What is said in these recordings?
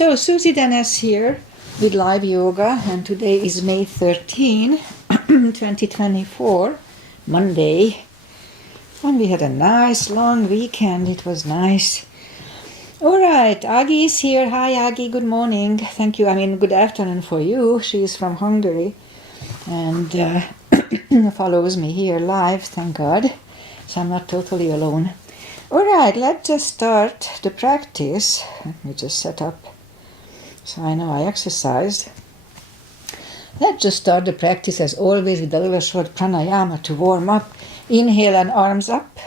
So Susie Dennis here with live yoga, and today is May 13, 2024, Monday. And we had a nice long weekend. It was nice. All right, Agi is here. Hi Agi, good morning. Thank you. Good afternoon for you. She is from Hungary and follows me here live, thank God. So I'm not totally alone. All right, let's just start the practice. Let me just set up so I know I exercised. Let's just start the practice as always with a little short pranayama to warm up. Inhale and arms up.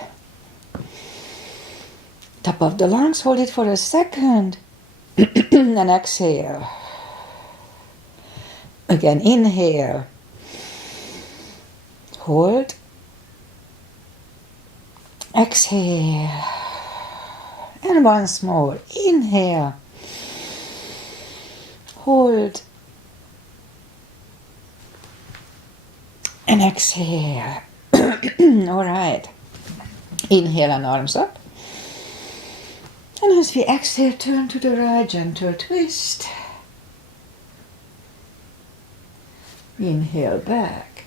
Top of the lungs, hold it for a second. And exhale. Again, inhale. Hold. Exhale. And once more. Inhale. Hold. And exhale. All right. Inhale and arms up. And as we exhale, turn to the right, gentle twist. Inhale back.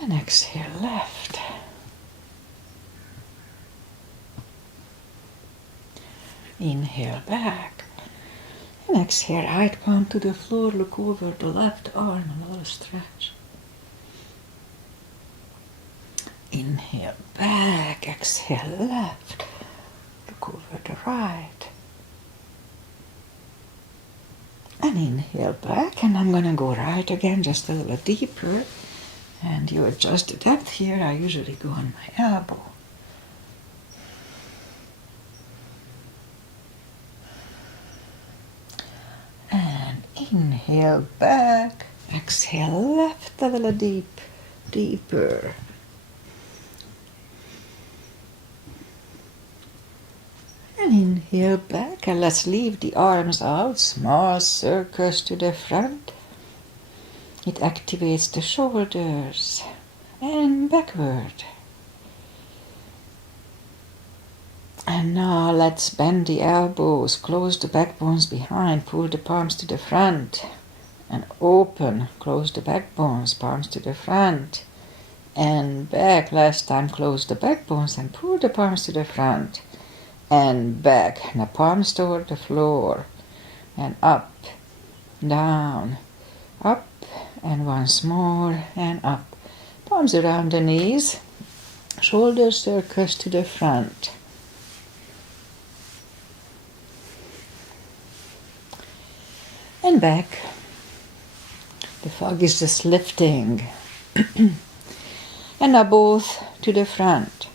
And exhale left. Inhale back. And exhale, right palm to the floor, look over the left arm, a little stretch. Inhale back, exhale left, look over the right. And inhale back, and I'm gonna go right again, just a little deeper. And you adjust the depth here. I usually go on my elbow. And inhale back, exhale left, a little deeper. And inhale back, and let's leave the arms out, small circles to the front. It activates the shoulders and backward. And now let's bend the elbows, close the backbones behind, pull the palms to the front, and open, close the backbones, palms to the front, and back. Last time, close the backbones and pull the palms to the front, and back. Now palms toward the floor, and up, down, up, and once more, and up. Palms around the knees, shoulder circles to the front. And back. The fog is just lifting. And now both to the front.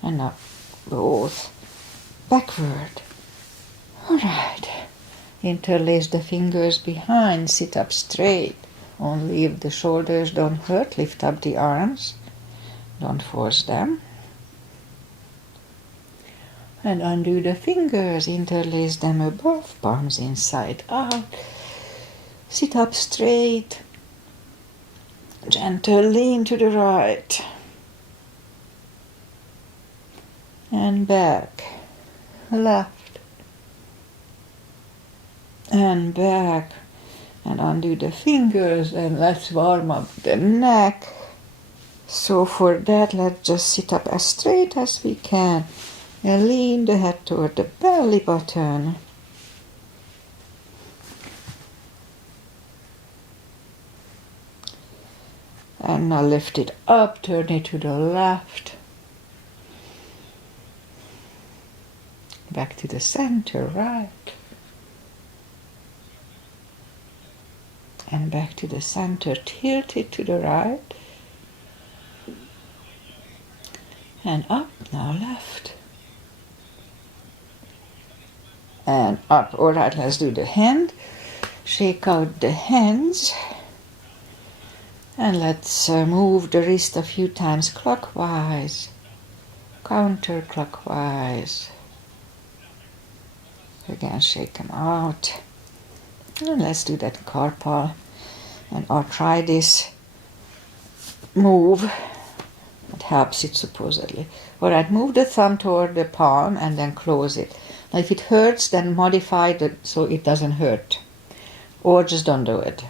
And now both backward. All right. Interlace the fingers behind. Sit up straight. Only if the shoulders don't hurt, lift up the arms. Don't force them. And undo the fingers, interlace them above, palms inside out. Sit up straight. Gentle lean to the right. And back. Left. And back. And undo the fingers, and let's warm up the neck. So for that, let's just sit up as straight as we can. And lean the head toward the belly button. And now lift it up, turn it to the left. Back to the center, right. And back to the center, tilt it to the right. And up, now left. And up. All right, let's do the hand. Shake out the hands. And let's move the wrist a few times clockwise, counterclockwise. Again, shake them out. And let's do that carpal. And I'll try this move. It helps it supposedly. All right, move the thumb toward the palm and then close it. Now if it hurts, then modify it so it doesn't hurt. Or just don't do it.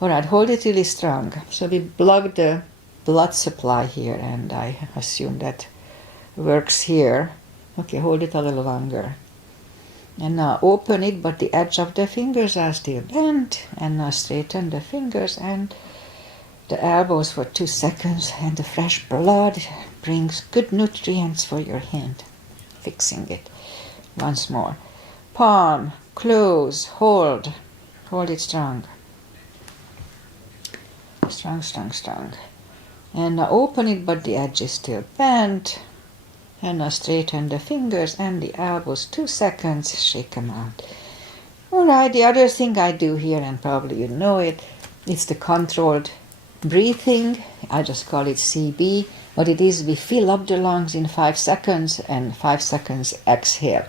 Alright, hold it really strong. So we block the blood supply here, and I assume that works here. Okay, hold it a little longer. And now open it, but the edge of the fingers are still bent. And now straighten the fingers and the elbows for 2 seconds. And the fresh blood brings good nutrients for your hand. Fixing it. Once more. Palm, close, hold. Hold it strong. Strong, strong, strong. And now open it, but the edge is still bent. And now straighten the fingers and the elbows 2 seconds, shake them out. Alright, the other thing I do here, and probably you know it, it's the controlled breathing. I just call it CB. What it is, we fill up the lungs in 5 seconds and 5 seconds exhale.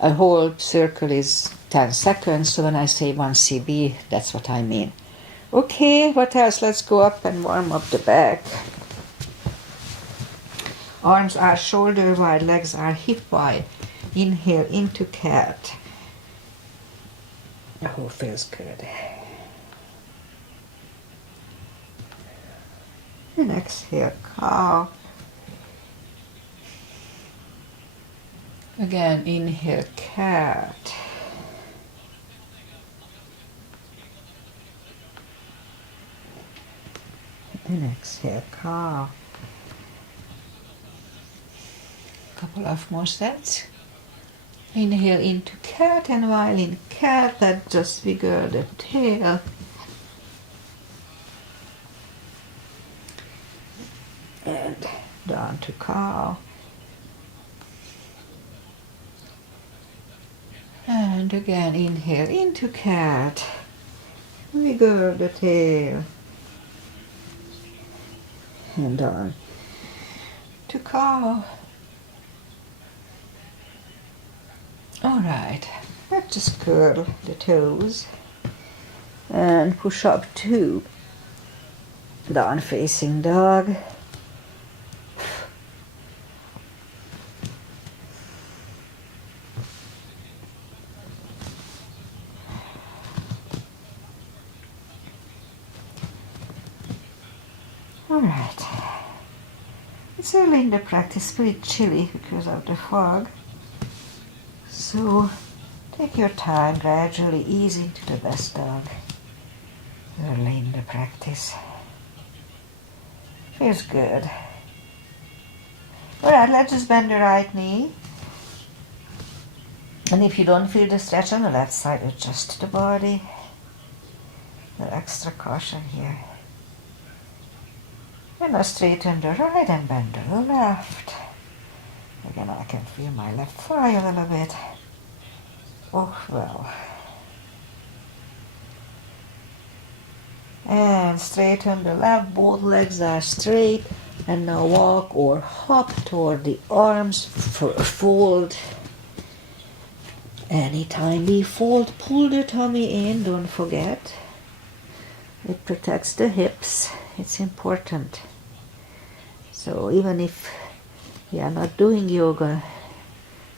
A whole circle is 10 seconds, so when I say 1 CB, that's what I mean. Okay, what else? Let's go up and warm up the back. Arms are shoulder wide, legs are hip wide. Inhale into cat. Oh, feels good. And exhale, cow. Again, inhale, cat. And exhale, cow. Couple of more sets. Inhale into cat, and while in cat, let's just wiggle the tail. And down to cow. And again, inhale into cat. Wiggle the tail. And down to cow. Alright, let's just curl the toes and push up to down facing dog. Alright, it's early in the practice, pretty chilly because of the fog. So take your time, gradually ease into the best dog. Early in the practice. Feels good. Alright, let's just bend the right knee. And if you don't feel the stretch on the left side, adjust the body. A little extra caution here. And now straighten the right and bend the left. Again, I can feel my left thigh a little bit. Oh, well. And straighten the left, both legs are straight. And now walk or hop toward the arms, fold. Anytime we fold, pull the tummy in, don't forget. It protects the hips, it's important. So even if we are not doing yoga,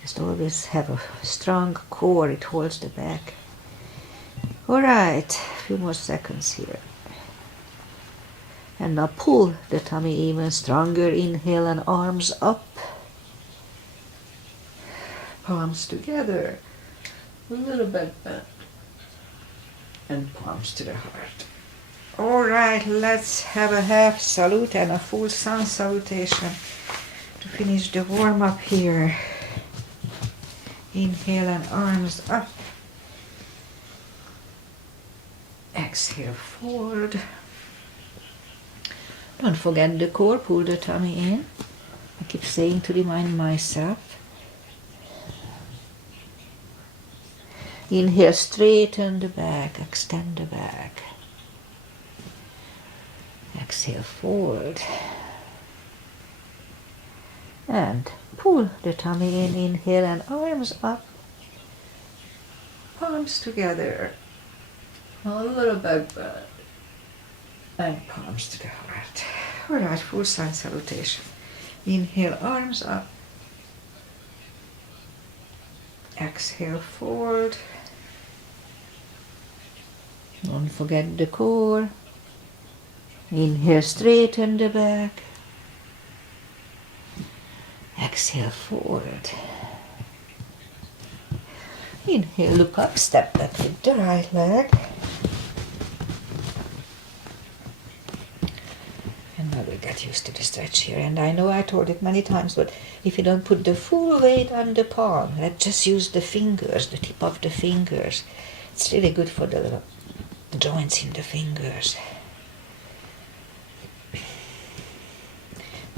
just always have a strong core, it holds the back. Alright, a few more seconds here. And now pull the tummy even stronger, inhale and arms up. Palms together, a little bit bent. And palms to the heart. Alright, let's have a half salute and a full sun salutation to finish the warm-up here. Inhale and arms up. Exhale, forward. Don't forget the core, pull the tummy in. I keep saying to remind myself. Inhale, straighten the back, extend the back. Exhale, forward. And pull the tummy in, inhale and arms up. Palms together. A little back bend. And palms to the heart. Alright, full sun salutation. Inhale, arms up. Exhale, fold. Don't forget the core. Inhale, straighten the back. Exhale, forward. Inhale, look up, step back with the right leg. And now we get used to the stretch here. And I know I told it many times, but if you don't put the full weight on the palm, just use the fingers, the tip of the fingers. It's really good for the joints in the fingers.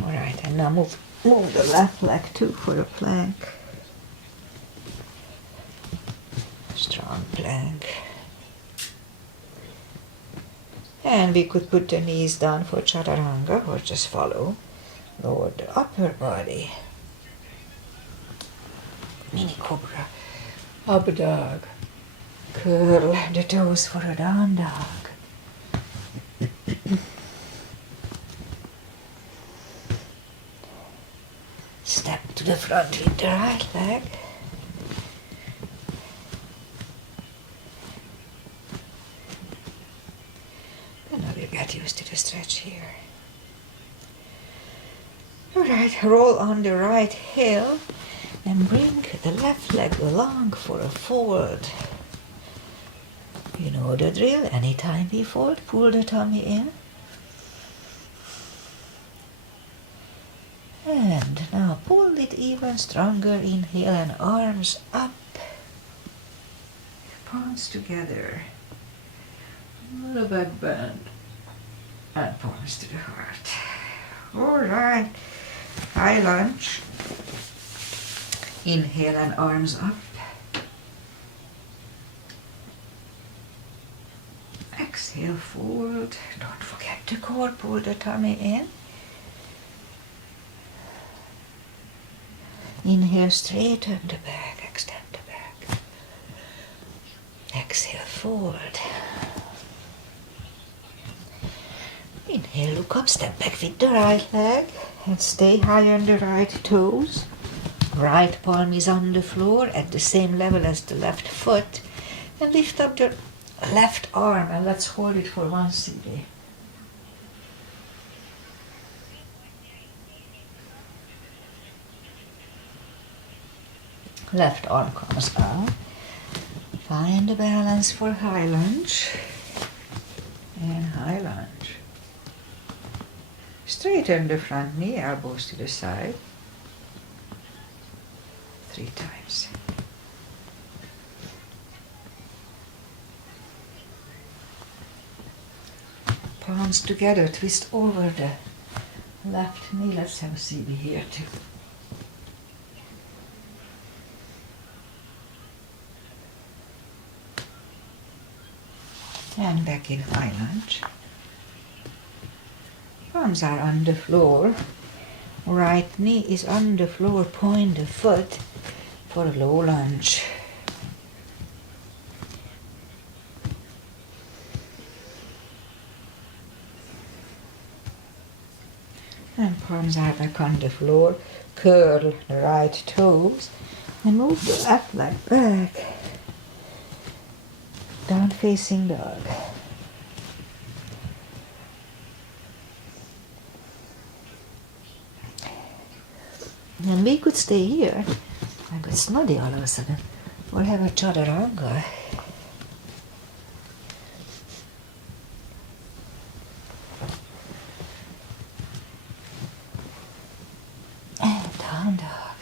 Alright, and now move the left leg too for a plank. Strong plank. And we could put the knees down for chaturanga or just follow. Lower the upper body. Mini cobra. Up dog. Curl the toes for a down dog. Step to the front with the right leg. And now you get used to the stretch here. Alright, roll on the right heel and bring the left leg along for a fold. You know the drill. Anytime we fold, pull the tummy in. And now pull it even stronger. Inhale and arms up. Palms together. Little back bend. And palms to the heart. Alright. High lunge. Inhale and arms up. Exhale, forward. Don't forget the core. Pull the tummy in. Inhale, straighten the back. Extend the back. Exhale, forward. Inhale, look up, step back with the right leg. And stay high on the right toes. Right palm is on the floor at the same level as the left foot. And lift up the left arm and let's hold it for one CD. Left arm comes out. Find the balance for high lunge. And high lunge. Straighten the front knee, elbows to the side. 3 times. Palms together, twist over the left knee. Let's have a CB here too. And back in high lunge. Palms are on the floor. Right knee is on the floor. Point the foot for a low lunge. And palms are back on the floor. Curl the right toes and move the left leg back. Down facing dog. And we could stay here. I got snotty all of a sudden. Or have a chaturanga. And down dog.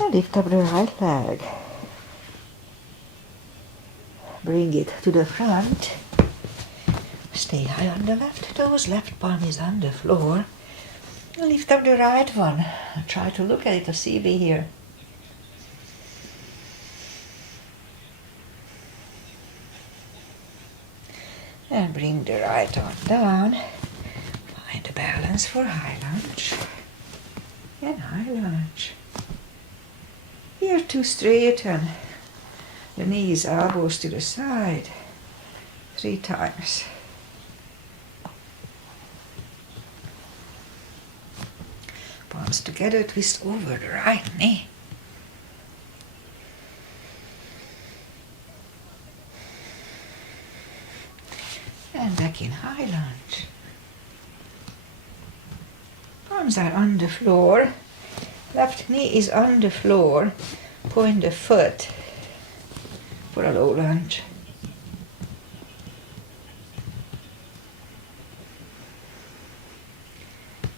And lift up the right leg. Bring it to the front. Stay high on the left toes, left palm is on the floor. Lift up the right one. Try to look at it, a CB here. And bring the right arm down. Find a balance for high lunge. And high lunge. Here to straighten the knees, elbows to the side. 3 times. Palms together, twist over the right knee. And back in high lunge. Palms are on the floor. Left knee is on the floor. Point the foot for a low lunge.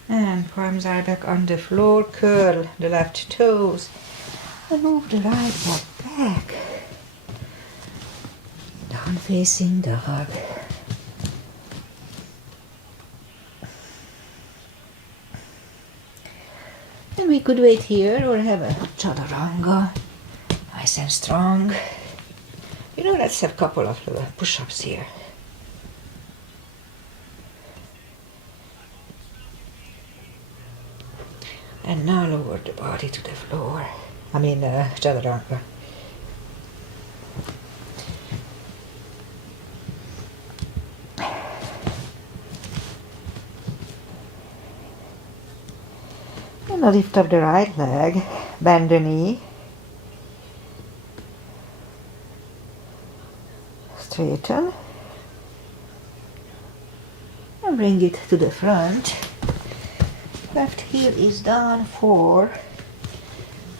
And palms are back on the floor. Curl the left toes and move the right foot back. Down facing dog. And we could wait here or have a chaturanga. Nice and strong. You know, let's have a couple of push-ups here. And now lower the body to the floor. Chaturanga. And now lift up the right leg, bend the knee. Straighten. And bring it to the front. Left heel is down for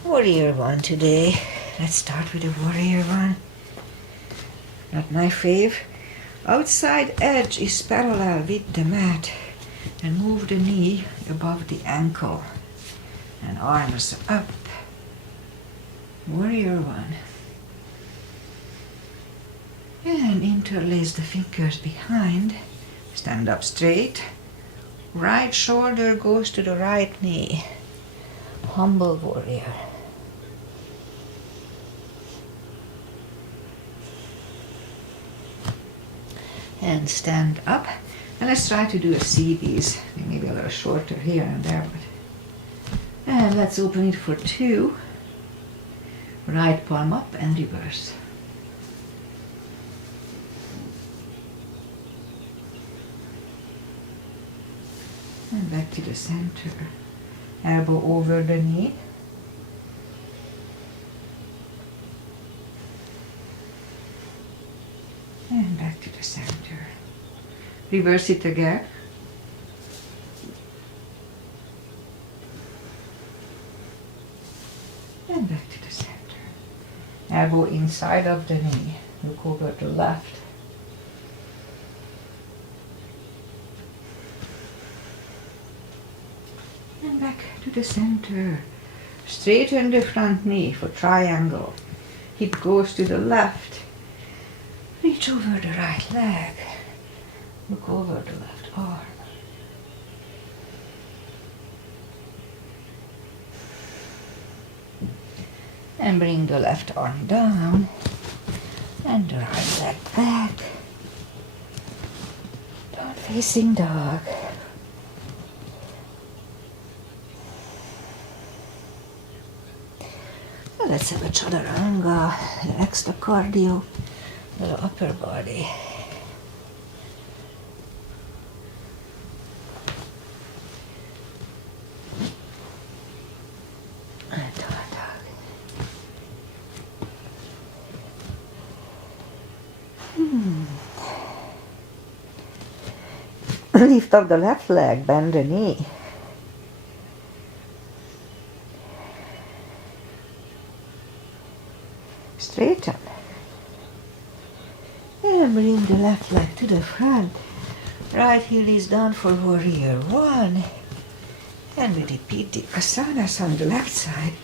warrior one today. Let's start with the warrior one. Not my fave. Outside edge is parallel with the mat. And move the knee above the ankle. And arms up. Warrior one. And interlace the fingers behind. Stand up straight. Right shoulder goes to the right knee. Humble warrior. And stand up. And let's try to do a CBs. Maybe a little shorter here and there. And let's open it for 2. Right palm up and reverse. And back to the center. Elbow over the knee. And back to the center. Reverse it again. And back to the center. Elbow inside of the knee. Look over the left. And back to the center. Straighten the front knee for triangle. Hip goes to the left. Reach over the right leg. Look over the left arm. And bring the left arm down. And the right leg back. Down facing dog. So let's have a chaturanga. Relax the cardio. The upper body. And dog. Lift up the left leg, bend the knee. Straighten. And bring the left leg to the front. Right heel is down for warrior one. And we repeat the asanas on the left side.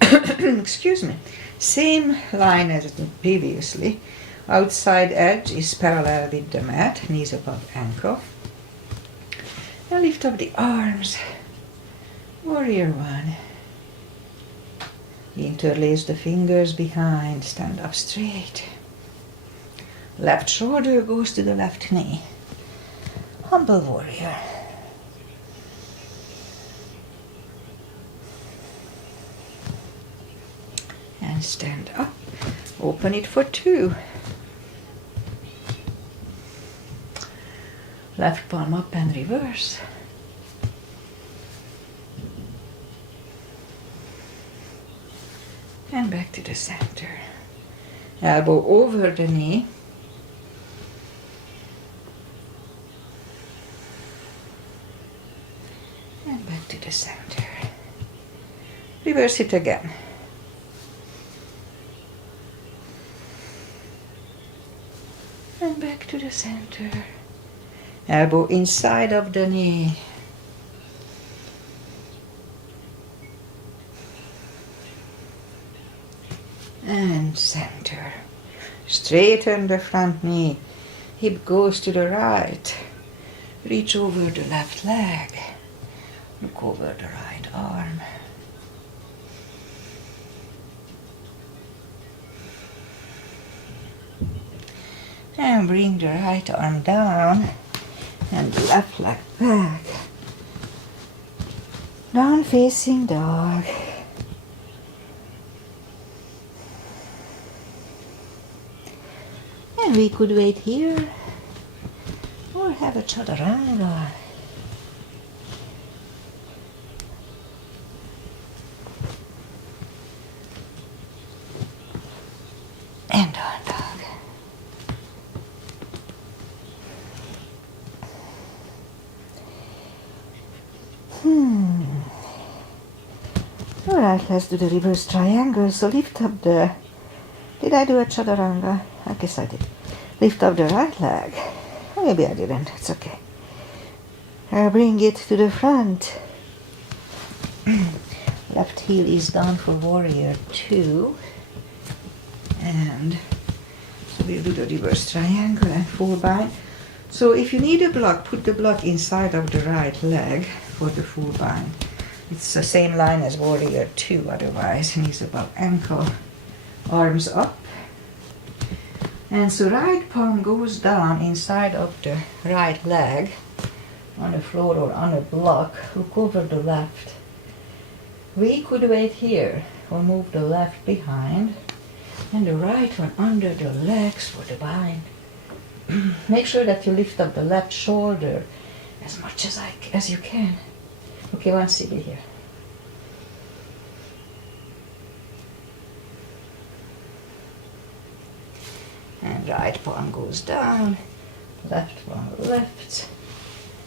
Excuse me. Same line as previously. Outside edge is parallel with the mat, knees above ankle. And lift up the arms. Warrior one. Interlace the fingers behind, stand up straight. Left shoulder goes to the left knee. Humble warrior. And stand up. Open it for 2. Left palm up and reverse. And back to the center. Elbow over the knee. And back to the center. Reverse it again. And back to the center. Elbow inside of the knee. And center. Straighten the front knee. Hip goes to the right. Reach over the left leg. Look over the right arm. And bring the right arm down and the left leg back. Down facing dog. And we could wait here or have a chaturanga. And down dog. Alright, let's do the reverse triangle. So lift up the... Did I do a chaturanga? I guess I did. Lift up the right leg. Maybe I didn't. It's okay. Bring it to the front. Left heel is down for warrior 2. And so we'll do the reverse triangle and full bind. So if you need a block, put the block inside of the right leg for the full bind. It's the same line as warrior 2, otherwise knees above ankle, arms up. And so right palm goes down inside of the right leg on the floor or on a block. Look over the left. We could wait here or move the left behind and the right one under the legs for the bind. Make sure that you lift up the left shoulder as much as you can. Okay, one CB here. And right palm goes down, left one left,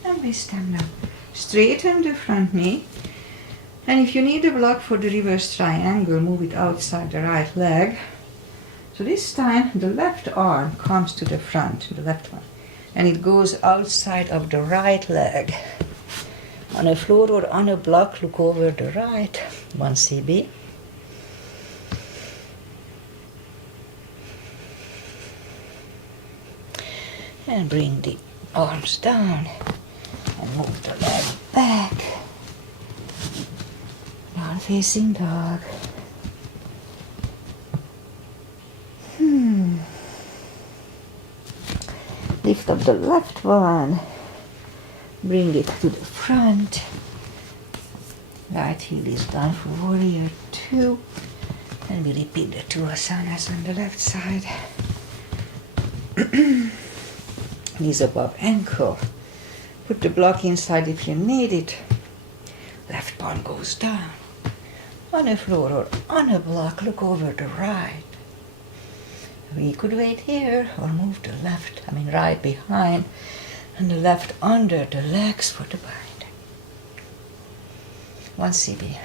and we stand up. Straighten the front knee. And if you need a block for the reverse triangle, move it outside the right leg. So this time the left arm comes to the front, the left one, and it goes outside of the right leg. On a floor or on a block, look over the right, 1 CB. And bring the arms down and move the leg back. Down facing dog. Lift up the left one. Bring it to the front. Right heel is down for warrior 2. And we repeat the 2 asanas on the left side. Knees above ankle. Put the block inside if you need it. Left palm goes down. On a floor or on a block, look over the right. We could wait here or move the right behind and the left under the legs for the bind. 1 CB.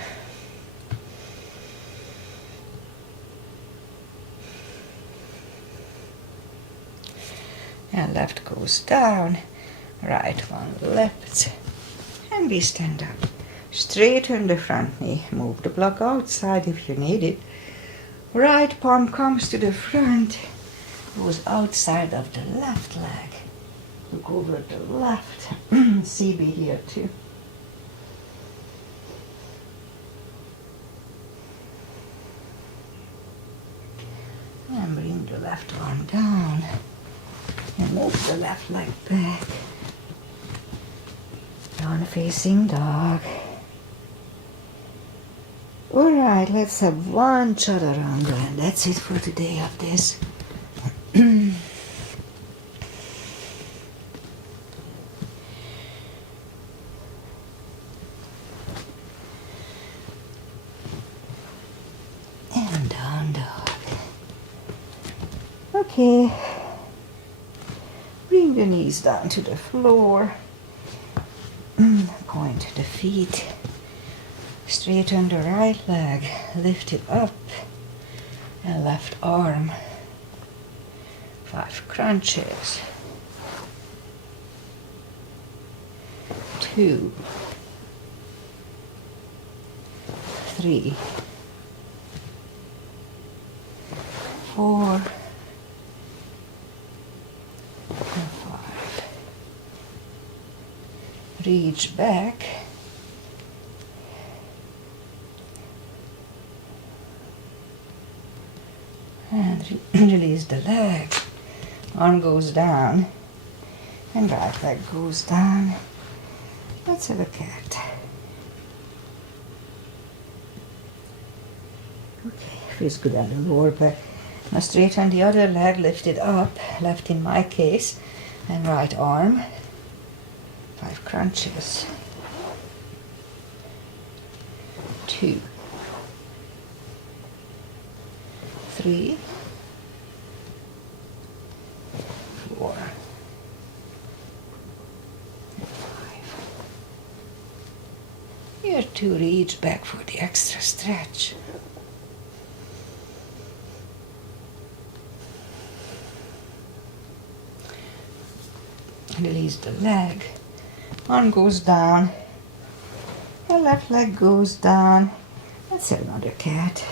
And left goes down, right one left, and we stand up. Straighten the front knee, move the block outside if you need it. Right palm comes to the front, goes outside of the left leg. Look over the left, CB here too. And bring the left arm down. And move the left leg back. Down facing dog. Alright, let's have 1 chaturanga and that's it for today of this. And down. Okay. Bring the knees down to the floor. Point the feet. Straighten the right leg. Lift it up. And left arm. 5 crunches. 2, 3, 4, and 5. Reach back. And release the leg. Arm goes down. And right leg goes down. Let's have a cat. Okay, feels good on the lower back. Now straighten the other leg, lift it up, left in my case, and right arm. 5 crunches. 2, 3, 4, 5. Here to reach back for the extra stretch. Release the leg. Arm goes down. The left leg goes down. That's another cat.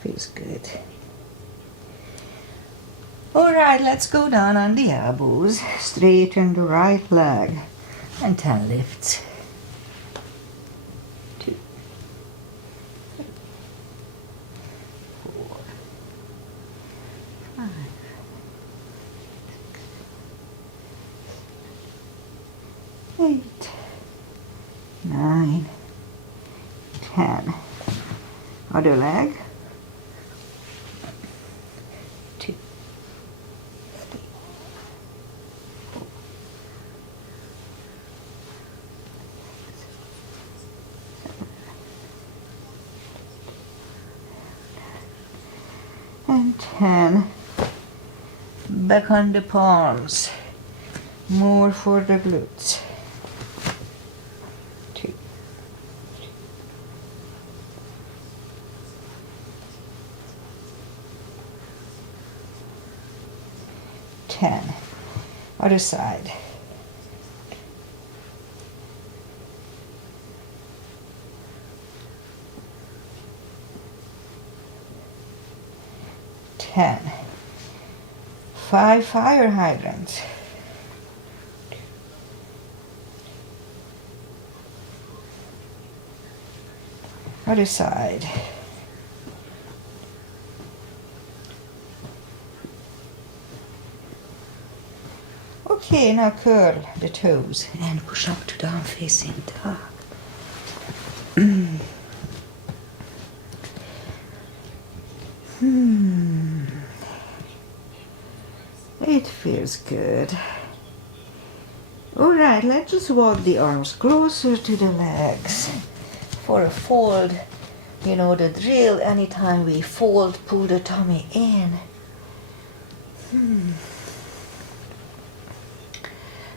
Feels good. Alright, let's go down on the elbows. Straighten the right leg. And 10 lifts. 2, 3, 4, 5, 8, 9, 10. Other leg. 2, 3, 4, and 10. Back on the palms. More for the glutes. 2, 10. Other side. 10. 5 fire hydrants. 2. Other side. Okay, now curl the toes and push up to down facing dog. It feels good. Alright, let's just walk the arms closer to the legs. For a fold, you know the drill. Anytime we fold, pull the tummy in.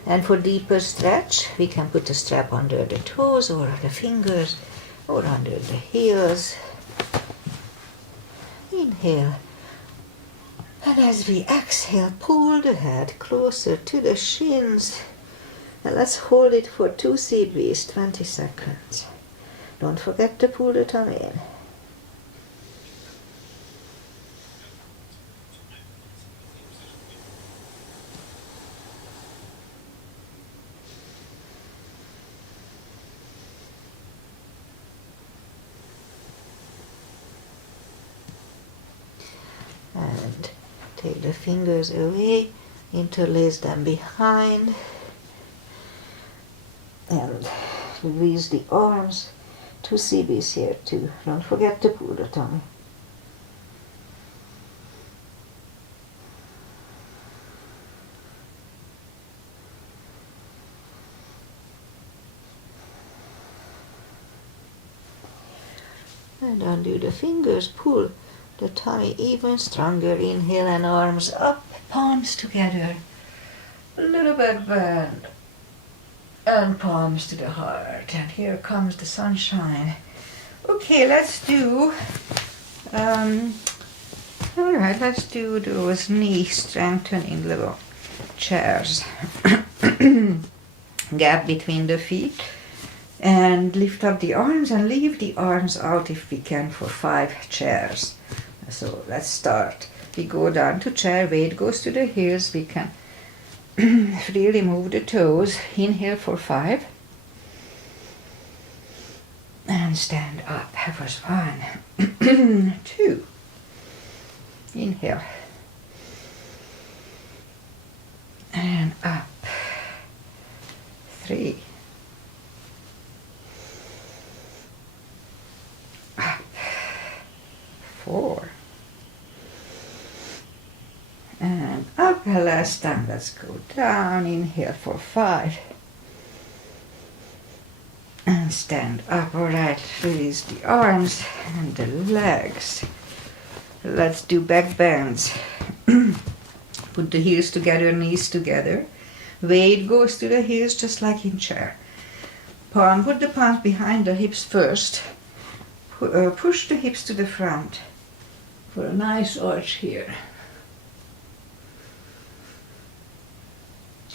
And for deeper stretch, we can put a strap under the toes or the fingers or under the heels. Inhale. And as we exhale, pull the head closer to the shins. And let's hold it for 2 seed beats, 20 seconds. Don't forget to pull the tummy in. And take the fingers away, interlace them behind, and release the arms. 2 CBs here too. Don't forget to pull the tummy. And undo the fingers, pull the tummy even stronger. Inhale and arms up, palms together. A little back bend. And palms to the heart. And here comes the sunshine. Okay, let's do, alright, let's do those knee strengthening little chairs. Gap between the feet. And lift up the arms and leave the arms out if we can for 5 chairs. So let's start. We go down to chair, weight goes to the heels. We can freely move the toes. Inhale for 5. And stand up. First 1, 2. Inhale. And up. 3. Up. 4. And up. Last time, let's go down. Inhale for 5. And stand up. Alright, release the arms and the legs. Let's do back bends. Put the heels together, knees together. Weight goes to the heels just like in chair. Put the palms behind the hips first. Push the hips to the front for a nice arch here.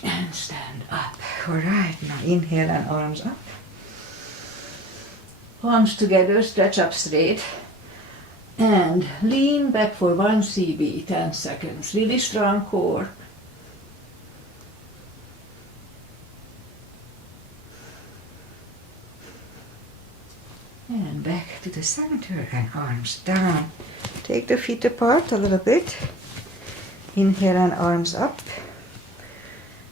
And stand up. Alright, now inhale and arms up. Palms together, stretch up straight. And lean back for 1 CB, 10 seconds. Really strong core. And back to the center and arms down. Take the feet apart a little bit. Inhale and arms up.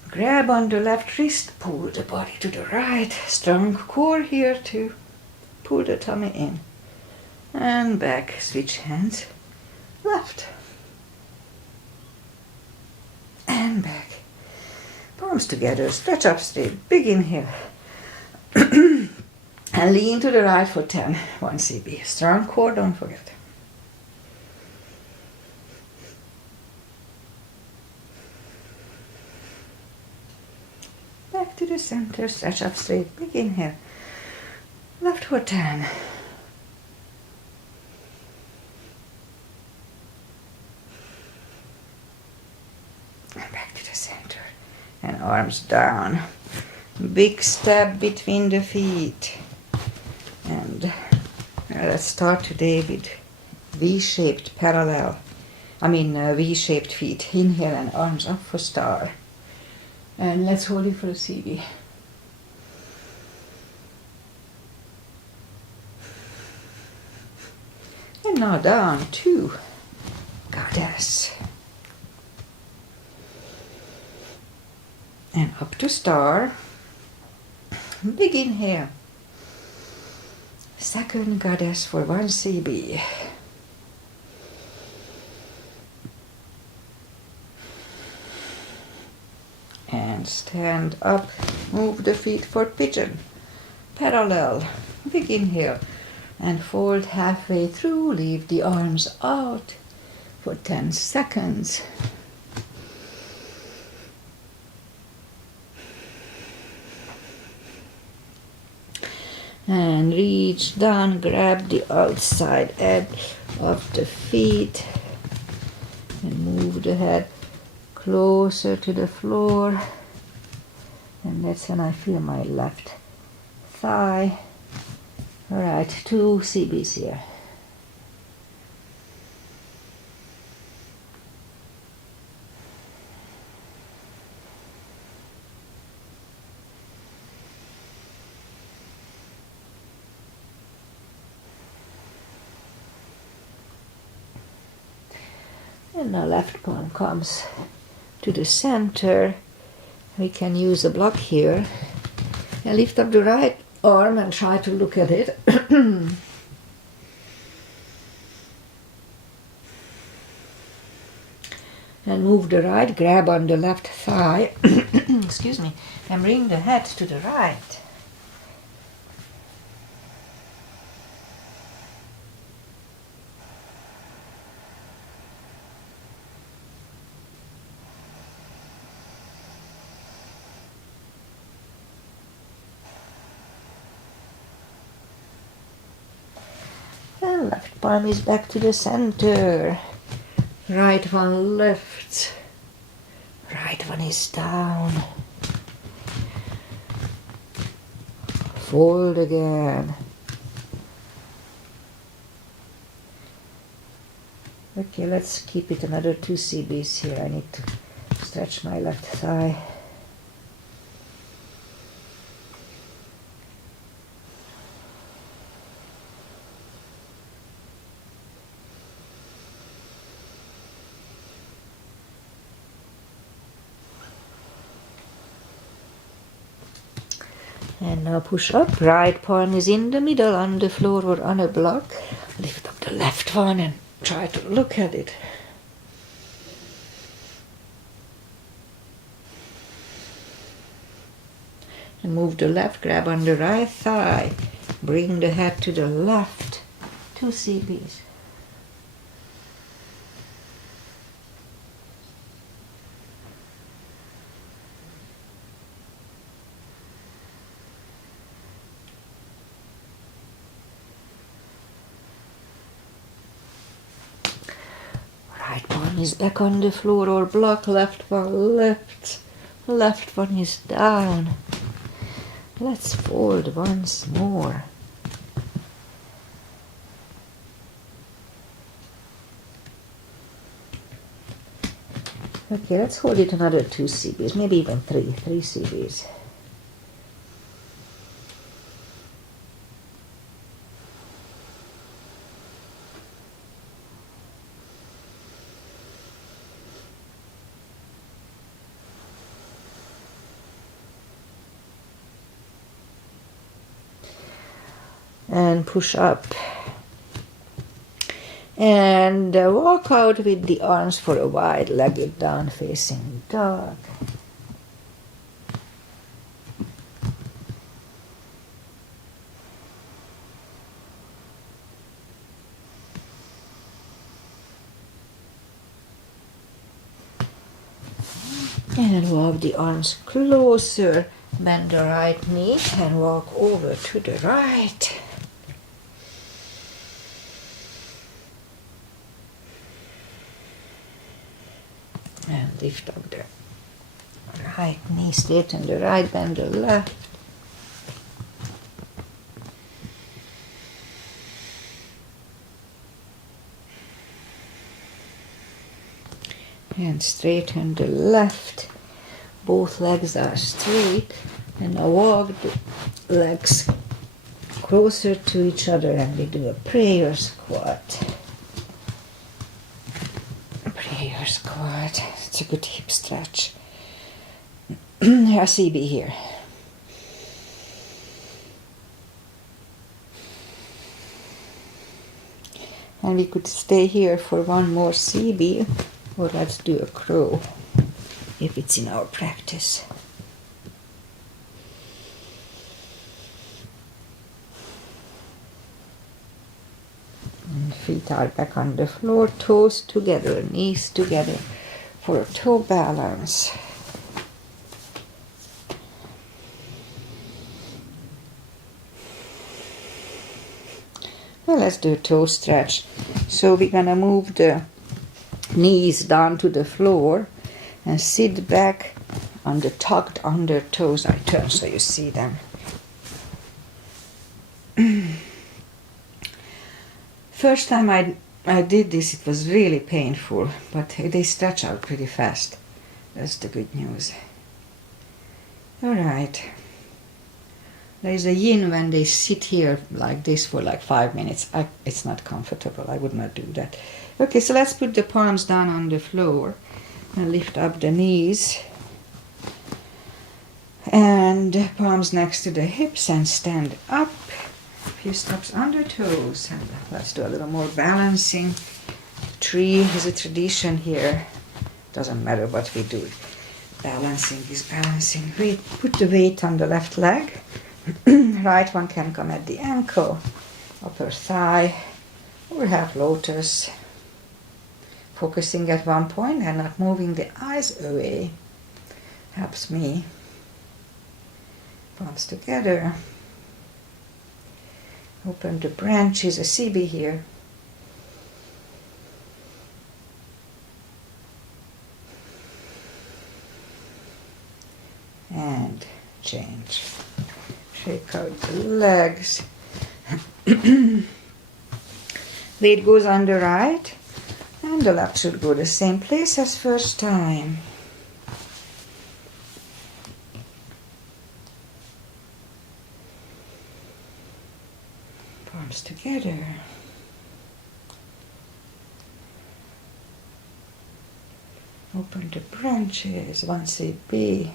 Grab on the left wrist, pull the body to the right. Strong core here too. Pull the tummy in. And back, switch hands. Left. And back. Palms together, stretch up straight. Big inhale. And lean to the right for 10. 1 CB. Strong core, don't forget. Back to the center, stretch up straight. Big inhale. Left for 10. And back to the center. And arms down. Big step between the feet. And let's start today with V-shaped V-shaped feet. Inhale and arms up for star. And let's hold it for a CB. And now down to goddess. And up to star. Big inhale. Second goddess for 1 CB. And stand up. Move the feet for pigeon. Parallel. Big inhale. And fold halfway through. Leave the arms out for 10 seconds. And reach down, grab the outside edge of the feet and move the head closer to the floor. And that's when I feel my left thigh. Alright, 2 CBs here. And the left palm comes to the center. We can use a block here. And lift up the right arm and try to look at it. And move the right, grab on the left thigh. Excuse me. And bring the head to the right. Left palm is back to the center. Right one left. Right one is down. Fold again. Okay, let's keep it another 2 CBs here. I need to stretch my left thigh. And now push up. Right palm is in the middle on the floor or on a block. Lift up the left one and try to look at it. And move the left, grab on the right thigh. Bring the head to the left. 2 CBs. Right one is back on the floor or block, left one left. Left one is down. Let's fold once more. Okay, let's hold it another 2 CBs, maybe even 3 CBs. And push up. And walk out with the arms for a wide-legged down-facing dog. And walk the arms closer. Bend the right knee and walk over to the right. And lift up the right knee, straighten the right, bend the left. And straighten the left. Both legs are straight. And now walk the legs closer to each other and we do a prayer squat. Prayer squat. It's a good hip stretch. A CB here. And we could stay here for one more CB, or let's do a crow if it's in our practice. And feet are back on the floor, toes together, knees together for a toe balance. Well, let's do a toe stretch. So we're gonna move the knees down to the floor and sit back on the tucked under toes. I turn so you see them. First time I did this, it was really painful, but they stretch out pretty fast. That's the good news. All right. There is a yin when they sit here like this for like 5 minutes. It's not comfortable. I would not do that. Okay, so let's put the palms down on the floor and lift up the knees. And palms next to the hips and stand up. A few steps under toes. And let's do a little more balancing. 3 is a tradition here. Doesn't matter what we do. Balancing is balancing. We put the weight on the left leg. Right one can come at the ankle, upper thigh, or half lotus. Focusing at one point and not moving the eyes away helps me. Palms together. Open the branches, a CB here. shake out the legs. Weight goes on the right, and the left should go the same place as first time. Palms together. Open the branches, 1CB.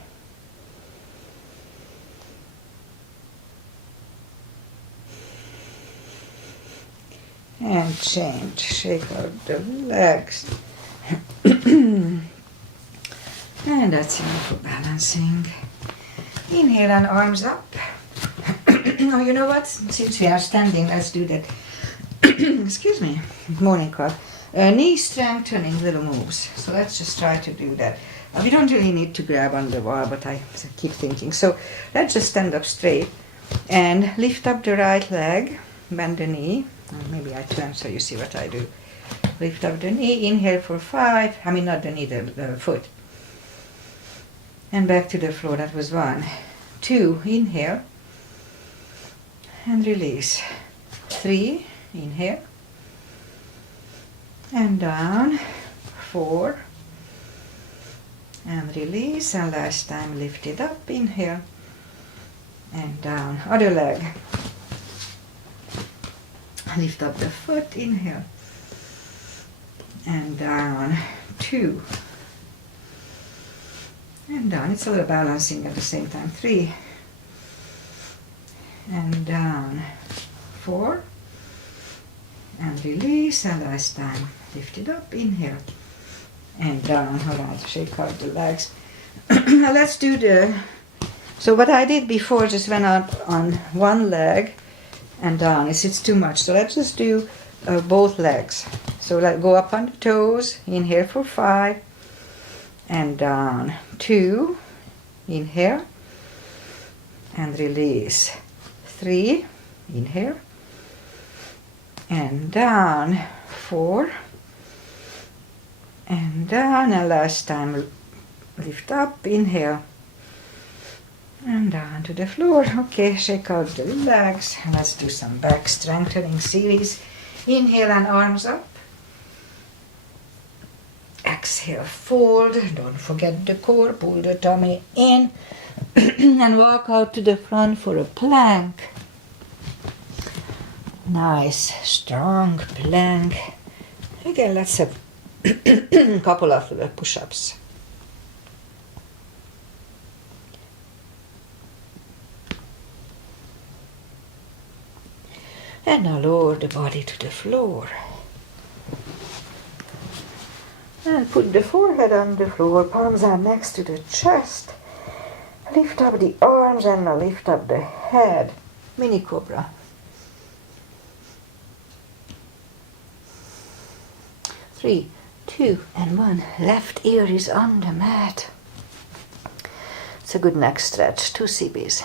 And change, shake out the legs. And that's enough for balancing. Inhale and arms up. Oh, you know what? Since we are standing, let's do that. Excuse me, morning cough. Knee strengthening little moves. So let's just try to do that. We don't really need to grab on the wall, but I keep thinking. So let's just stand up straight and lift up the right leg, bend the knee. Maybe I turn so you see what I do. Lift up the knee, inhale for 5. I mean, not the knee, the foot. And back to the floor. That was 1. 2, inhale. And release. 3, inhale. And down. 4. And release. And last time, lift it up, inhale. And down. Other leg. Lift up the foot, inhale. And down. 2. And down. It's a little balancing at the same time. 3. And down. 4. And release. And last time, lift it up, inhale. And down. All right, shake out the legs. Now let's do so what I did before just went out on one leg and down. It's too much. So let's just do both legs. So go up on the toes. Inhale for 5. And down. 2. Inhale. And release. 3. Inhale. And down. 4. And down. And last time, lift up. Inhale. And down to the floor. Okay, shake out the legs. Let's do some back strengthening series. Inhale and arms up. Exhale, fold. Don't forget the core. Pull the tummy in. And walk out to the front for a plank. Nice, strong plank. Again, let's have a couple of little push-ups. And now lower the body to the floor. And put the forehead on the floor, palms are next to the chest. Lift up the arms and now lift up the head. Mini cobra. 3, 2, and 1. Left ear is on the mat. It's a good neck stretch. 2 CBs.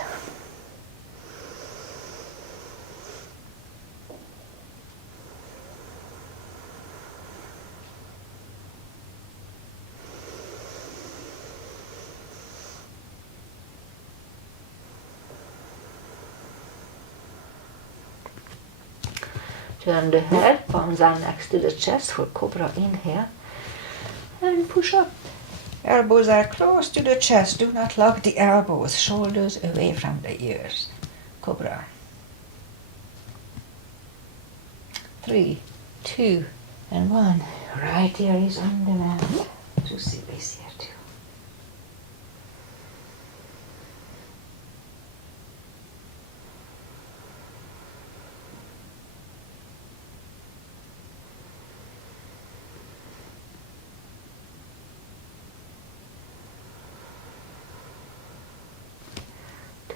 Turn the head, palms are next to the chest for cobra. Inhale and push up. Elbows are close to the chest. Do not lock the elbows. Shoulders away from the ears. Cobra. 3, 2, and 1. Right ear is on the mat. Susie is here too.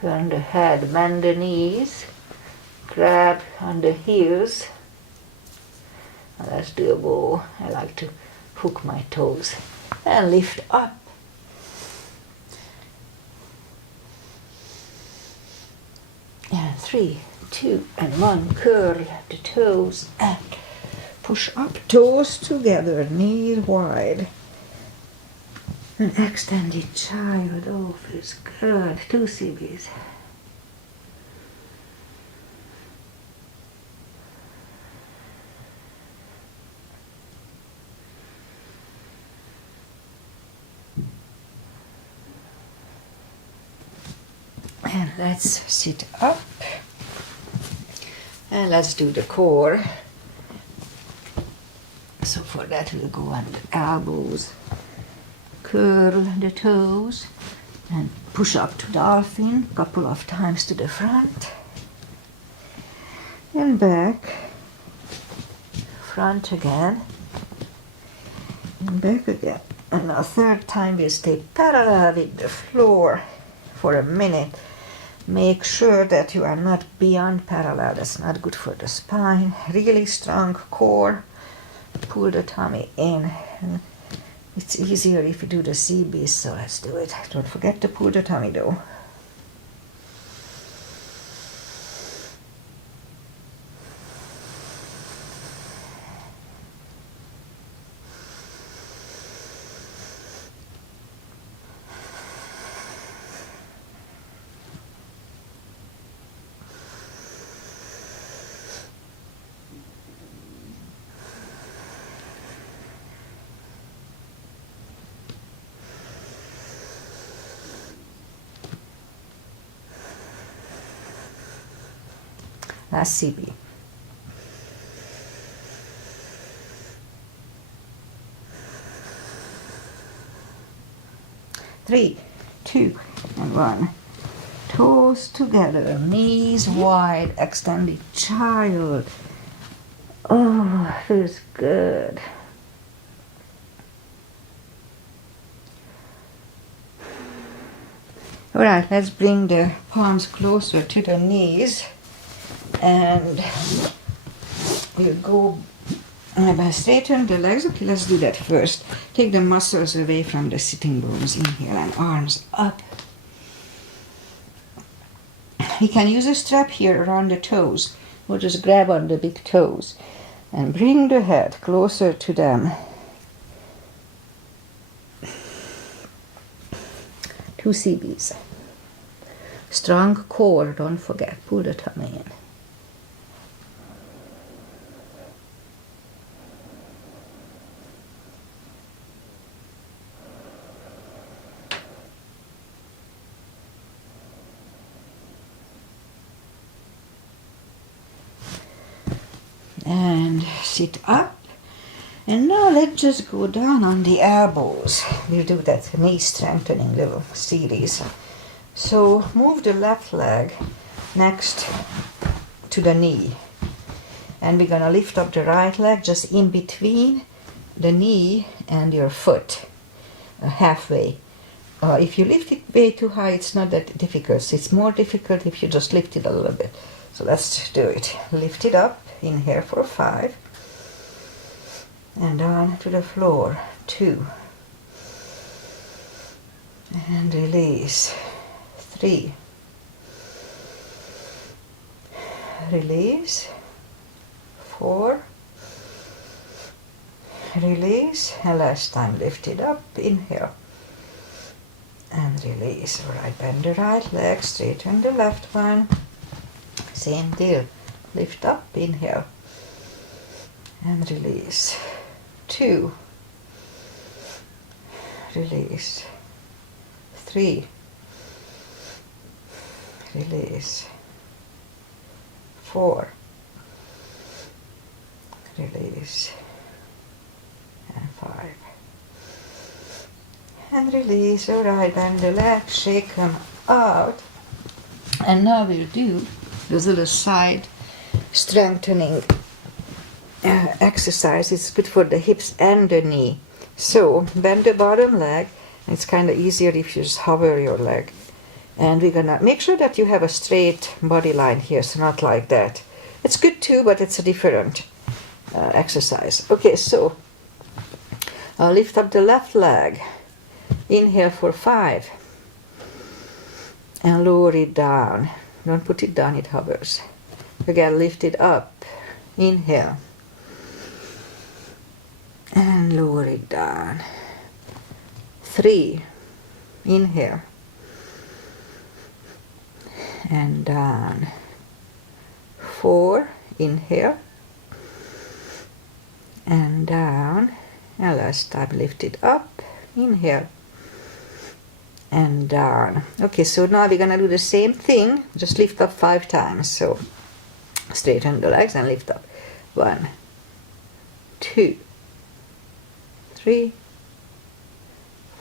Turn the head, bend the knees, grab on the heels. Now let's do a bow. I like to hook my toes and lift up. And 3, 2, and 1. Curl the toes and push up, toes together, knees wide. An extended child. Oh, feels good. 2 CBs. And let's sit up. And let's do the core. So for that we'll go on the elbows, curl the toes, and push up to dolphin a couple of times to the front. And back, front again, and back again. And a third time we'll stay parallel with the floor for a minute. Make sure that you are not beyond parallel, that's not good for the spine. Really strong core, pull the tummy in. And it's easier if you do the CBs, so let's do it. Don't forget to pull the tummy though. Last CB. Three, two, and one. Toes together, knees wide, extended child. Oh, feels good. All right, let's bring the palms closer to the knees. And we'll go straighten the legs. Okay, let's do that first. Take the muscles away from the sitting bones. Inhale and arms up. We can use a strap here around the toes. We'll just grab on the big toes and bring the head closer to them. 2 CBs. Strong core, don't forget, pull the tummy in. And sit up. And now let's just go down on the elbows. We'll do that knee strengthening little series. So move the left leg next to the knee. And we're gonna lift up the right leg just in between the knee and your foot, halfway. If you lift it way too high, it's not that difficult. It's more difficult if you just lift it a little bit. So let's do it. Lift it up. Inhale for 5. And down to the floor. 2. And release. 3. Release. 4. Release. And last time lift it up. Inhale. And release. All right, bend the right leg, straighten the left one. Same deal. Lift up, inhale, and release. 2. Release. 3. Release. 4. Release. And 5. And release. All right, bend the legs, shake them out. And now we'll do this little side strengthening exercise. It's good for the hips and the knee. So bend the bottom leg. It's kind of easier if you just hover your leg. And we're gonna make sure that you have a straight body line here, so not like that. It's good too, but it's a different exercise. Okay, so I'll lift up the left leg. Inhale for 5. And lower it down. Don't put it down, it hovers. Again, lift it up. Inhale. And lower it down. 3. Inhale. And down. 4. Inhale. And down. And last time, lift it up. Inhale. and down. Okay, so now we're gonna do the same thing, just lift up 5 times. So straighten the legs and lift up. 1, 2, 3,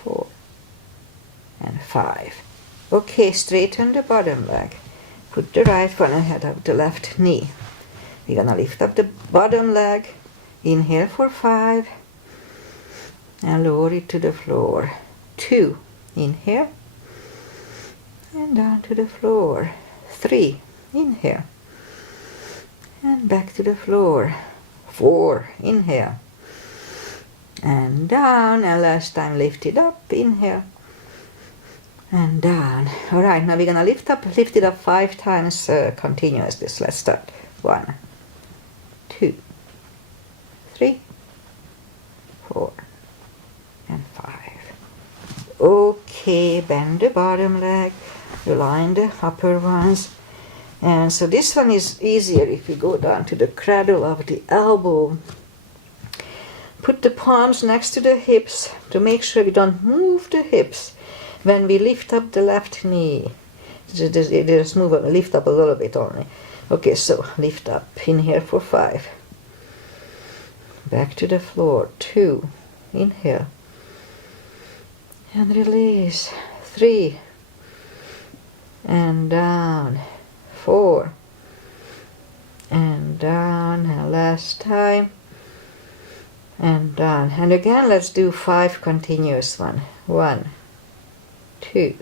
4, and 5. Okay, straighten the bottom leg. Put the right one ahead of the left knee. We're gonna lift up the bottom leg. Inhale for 5 and lower it to the floor. 2, inhale and down to the floor. 3, inhale and back to the floor. 4, inhale and down, and last time lift it up. Inhale and down. All right, now we're gonna lift it up 5 times continuously. So let's start. 1, 2, 3, 4, and 5. Okay, bend the bottom leg, align the upper ones. And so this one is easier if you go down to the cradle of the elbow. Put the palms next to the hips to make sure we don't move the hips when we lift up the left knee. Just lift up a little bit only. Okay, so lift up. Inhale for 5. Back to the floor. 2, inhale and release. 3, and down. 4, and down, and last time, and down. And again, let's do 5 continuous one. 1, 2,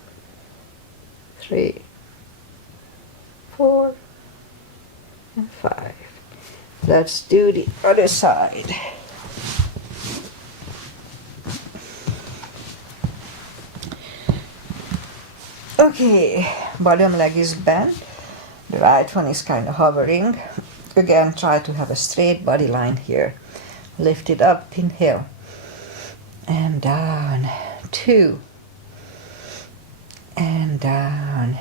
3, 4, and 5. Let's do the other side. Okay, bottom leg is bent. The right one is kind of hovering. Again, try to have a straight body line here. Lift it up, inhale, and down. 2, and down.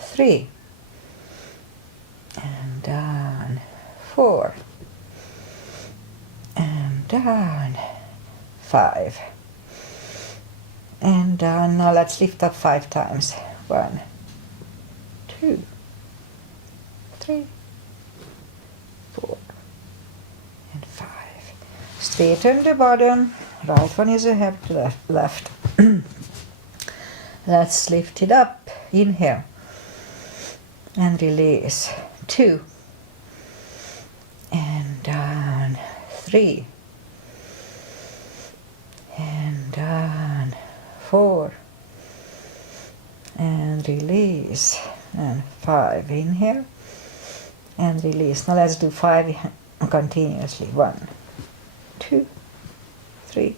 3, and down. 4, and down. 5, and down. Now let's lift up 5 times. 1, 2, 3, 4, and 5. Straighten the bottom. Right one is ahead to left. Let's lift it up. Inhale and release. 2, and down. 3, and down. 4, and release. And 5, inhale and release. Now let's do 5 continuously. 1, 2, 3,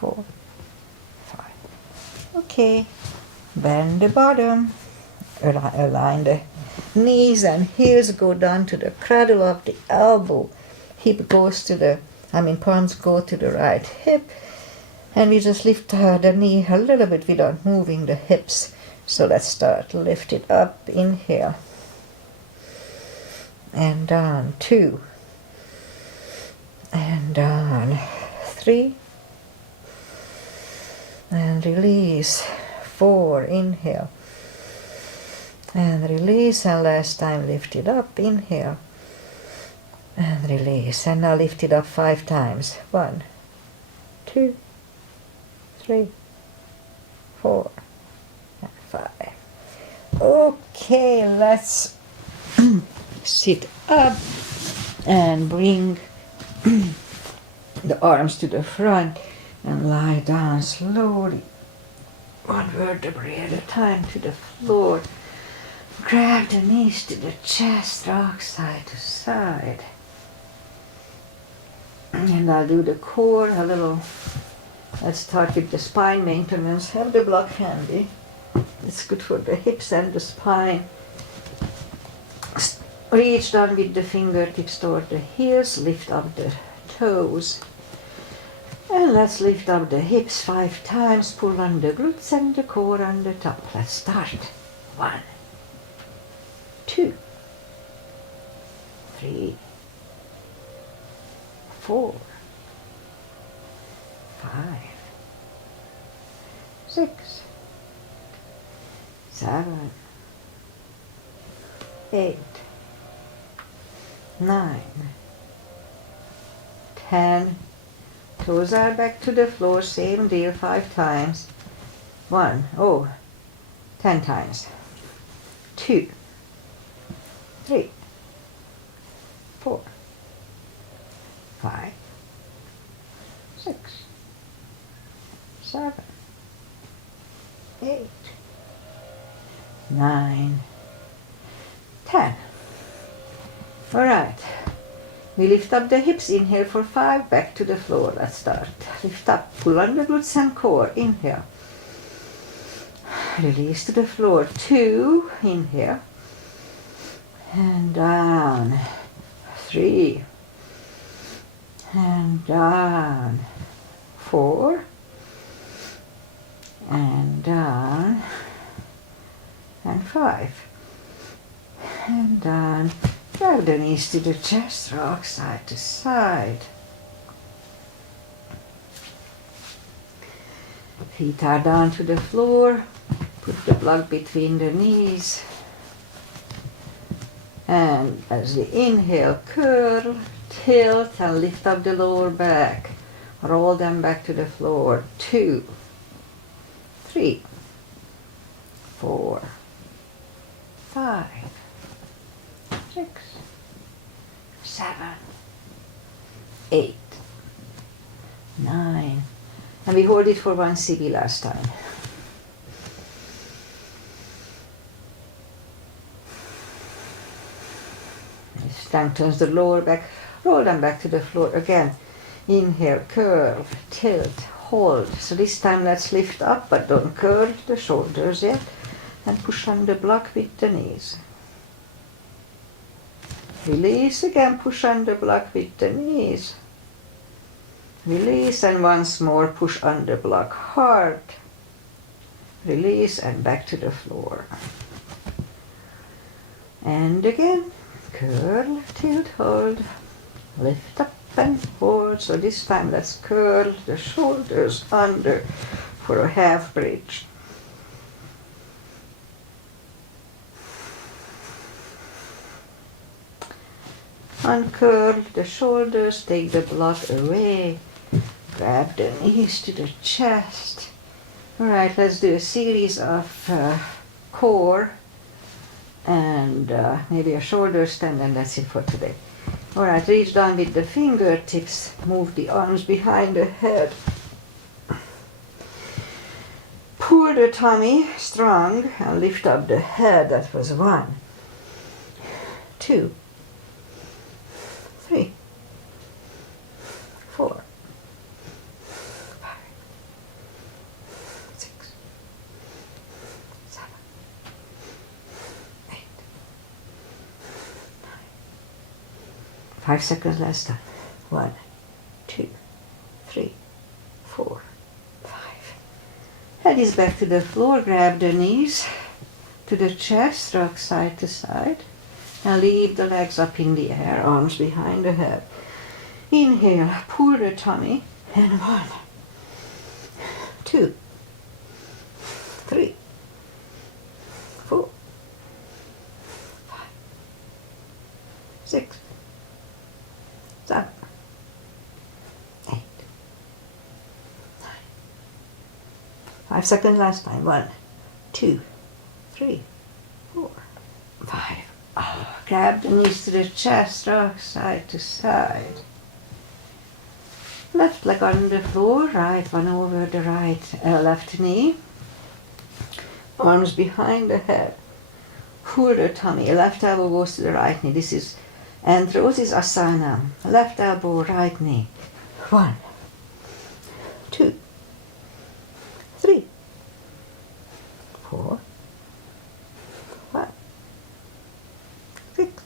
4, 5. Okay, bend the bottom, align the knees and heels, go down to the cradle of the elbow. Hip goes to the, palms go to the right hip, and we just lift the knee a little bit without moving the hips. So let's start. Lift it up, inhale, and down. 2, and down. 3, and release. 4, inhale, and release. And last time, lift it up, inhale, and release. And now lift it up 5 times. 1, 2, 3, 4, and 5. Okay, let's sit up and bring the arms to the front and lie down slowly, 1 vertebrae at a time, to the floor. Grab the knees to the chest, rock side to side. And I'll do the core a little. Let's start with the spine maintenance. Have the block handy. It's good for the hips and the spine. Reach down with the fingertips toward the heels. Lift up the toes. And let's lift up the hips 5 times. Pull on the glutes and the core on the top. Let's start. 1, 2, 3, 4, 5, 6, 8, 9, 10. Toes are back to the floor, same deal, 5 times. 1, 10 times. 2, 3, 4, 5, 6, 7, 8, 9, 10. All right. We lift up the hips, inhale for 5, back to the floor. Let's start. Lift up, pull on the glutes and core. Inhale. Release to the floor. 2, inhale. And down. 3. And down. 4. And down. And 5. And down. Drag the knees to the chest, rock side to side. Feet are down to the floor. Put the block between the knees. And as we inhale, curl, tilt, and lift up the lower back. Roll them back to the floor. 2, 3, 4, 5, 6, 7, 8, 9. And we hold it for 1 CB last time. It strengthens the lower back. Roll them back to the floor again. Inhale, curl, tilt, hold. So this time let's lift up, but don't curl the shoulders yet. And push on the block with the knees. Release again, push on the block with the knees. Release and once more push on the block hard. Release and back to the floor. And again, curl, tilt, hold. Lift up and hold. So this time let's curl the shoulders under for a half bridge. Uncurl the shoulders, take the block away, grab the knees to the chest. Alright, let's do a series of core and maybe a shoulder stand, and that's it for today. Alright, reach down with the fingertips, move the arms behind the head. Pull the tummy strong and lift up the head. That was 1, 2, 3, 4, 5, 6, 7, 8, 9. 5 seconds last time. 1, 2, 3, 4, 5. Head is back to the floor. Grab the knees to the chest, rock side to side. And leave the legs up in the air, arms behind the head. Inhale, pull the tummy, and 1, 2, 3, 4, 5, 6, 7, 8, 9. 5 seconds last time. 1, 2, 3, 4, 5. Grab the knees to the chest, rock side to side. Left leg on the floor, right one over the left knee. Arms behind the head. Pull the tummy. Left elbow goes to the right knee. This is Androsis Asana. Left elbow, right knee. 1, 2, 3, 4, 5, 6,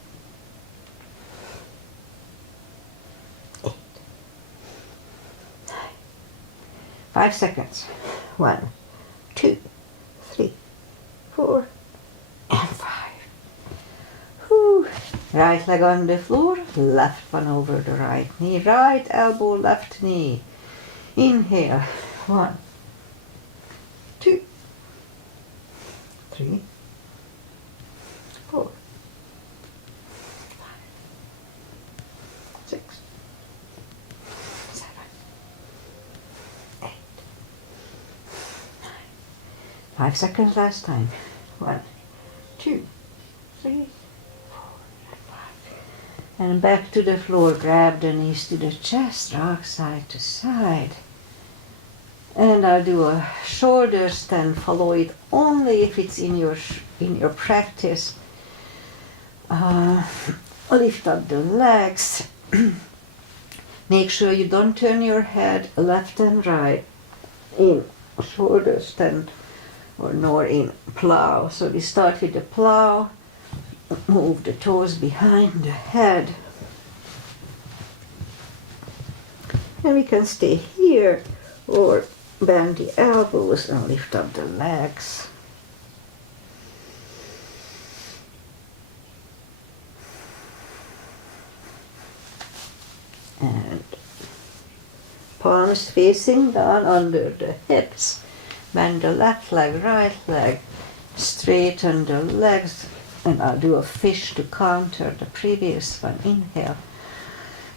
8, 9. 5 seconds. 1, 2, 3, 4, and 5. Whew. Right leg on the floor, left one over the right knee, right elbow, left knee. Inhale. 1, 2, 3, 4, 5 seconds last time. 1, 2, 3, 4, 5. And back to the floor. Grab the knees to the chest, rock side to side. And I'll do a shoulder stand. Follow it only if it's in your practice. Lift up the legs. Make sure you don't turn your head left and right in shoulder stand nor in plow. So we start with the plow. Move the toes behind the head. And we can stay here or bend the elbows and lift up the legs. And palms facing down under the hips. Bend the left leg, right leg, straighten the legs, and I'll do a fish to counter the previous one. Inhale.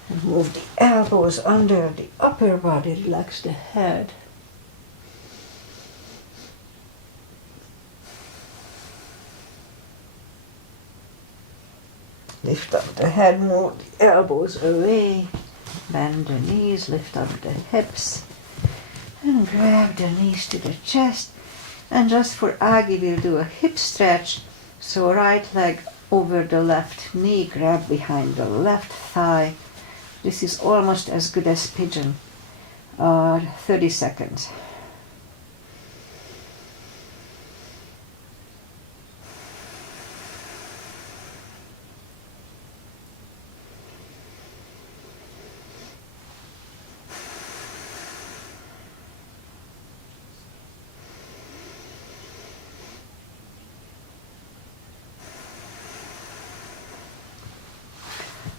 And move the elbows under the upper body, relax the head. Lift up the head, move the elbows away. Bend the knees, lift up the hips. And grab the knees to the chest. And just for Agi, we'll do a hip stretch. So right leg over the left knee, grab behind the left thigh. This is almost as good as pigeon. 30 seconds.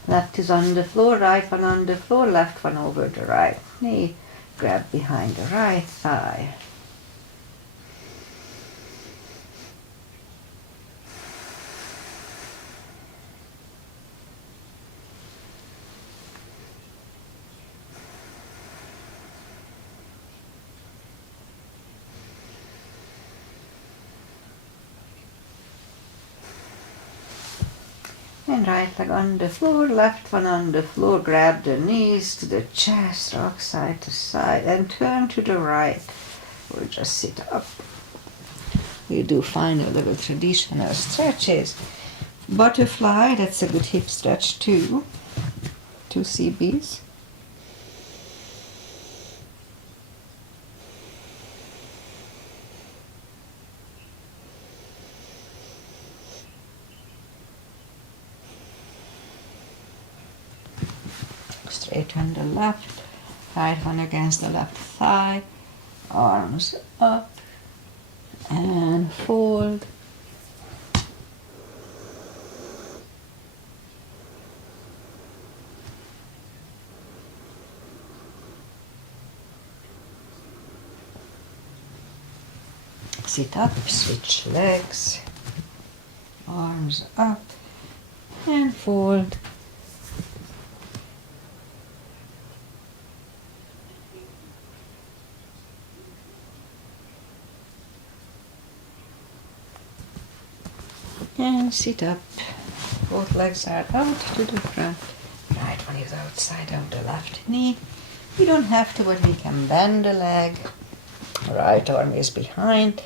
Left is on the floor, right one on the floor, left one over the right knee. Grab behind the right thigh. And right leg on the floor, left one on the floor. Grab the knees to the chest, rock side to side, and turn to the right. Or just sit up. We do final little traditional stretches. Butterfly, that's a good hip stretch too. 2 CBs. Straighten the left, right one against the left thigh, arms up and fold. Sit up, switch legs, arms up and fold. And sit up. Both legs are out to the front. Right one is outside of the left knee. We don't have to, but we can bend the leg. Right arm is behind.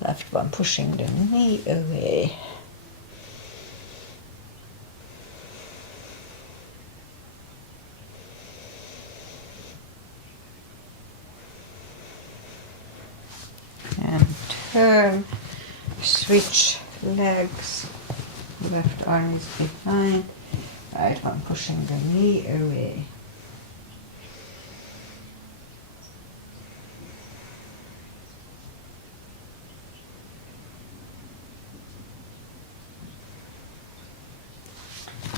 Left one pushing the knee away. And turn. Switch legs, left arm is behind, right one pushing the knee away.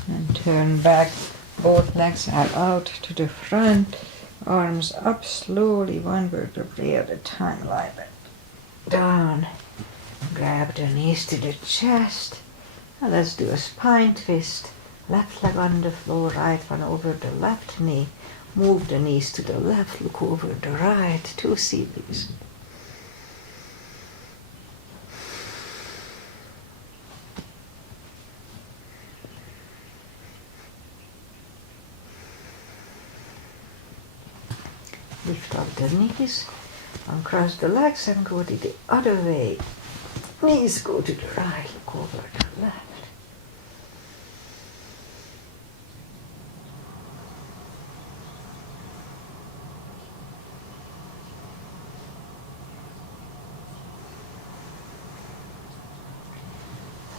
And turn back, both legs are out to the front, arms up slowly, one vertebrae at a time, lie back down. Grab the knees to the chest. Now let's do a spine twist. Left leg on the floor, right one over the left knee. Move the knees to the left, look over the right, 2 CBs. Lift up the knees, uncross the legs and go the other way. Knees go to the right, look over to the left.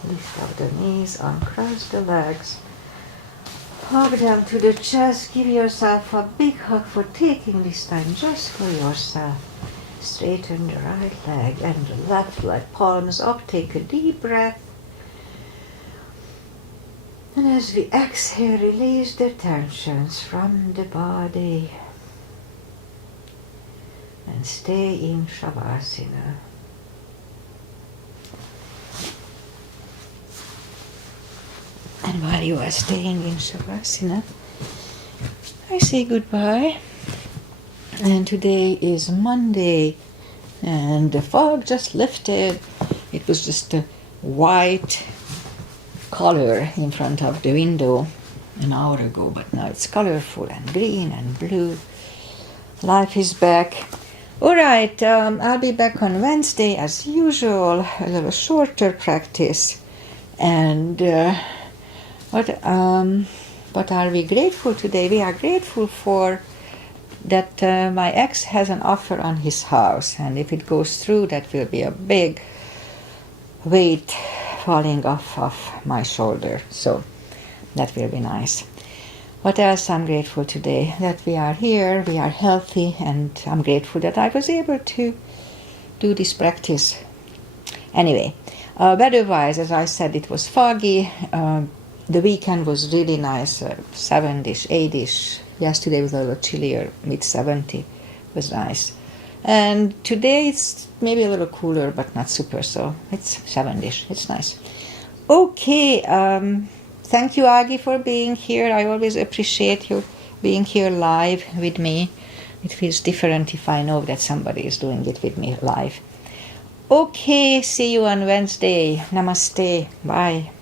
Lift up the knees, uncross the legs. Hug them to the chest. Give yourself a big hug for taking this time just for yourself. Straighten the right leg and the left leg. Palms up. Take a deep breath. And as we exhale, release the tensions from the body. And stay in Shavasana. And while you are staying in Shavasana, I say goodbye. And today is Monday, and the fog just lifted. It was just a white color in front of the window an hour ago, but now it's colorful and green and blue. Life is back. All right, I'll be back on Wednesday as usual, a little shorter practice. And what are we grateful today? We are grateful for that my ex has an offer on his house, and if it goes through, that will be a big weight falling off of my shoulder. So that will be nice. What else I'm grateful today? That we are here, we are healthy, and I'm grateful that I was able to do this practice. Anyway, weather-wise, as I said, it was foggy. The weekend was really nice, 7-ish, 8-ish. Yesterday was a little chillier, mid-70. It was nice. And today it's maybe a little cooler, but not super, so it's 7-ish. It's nice. Okay, thank you, Agi, for being here. I always appreciate you being here live with me. It feels different if I know that somebody is doing it with me live. Okay, see you on Wednesday. Namaste. Bye.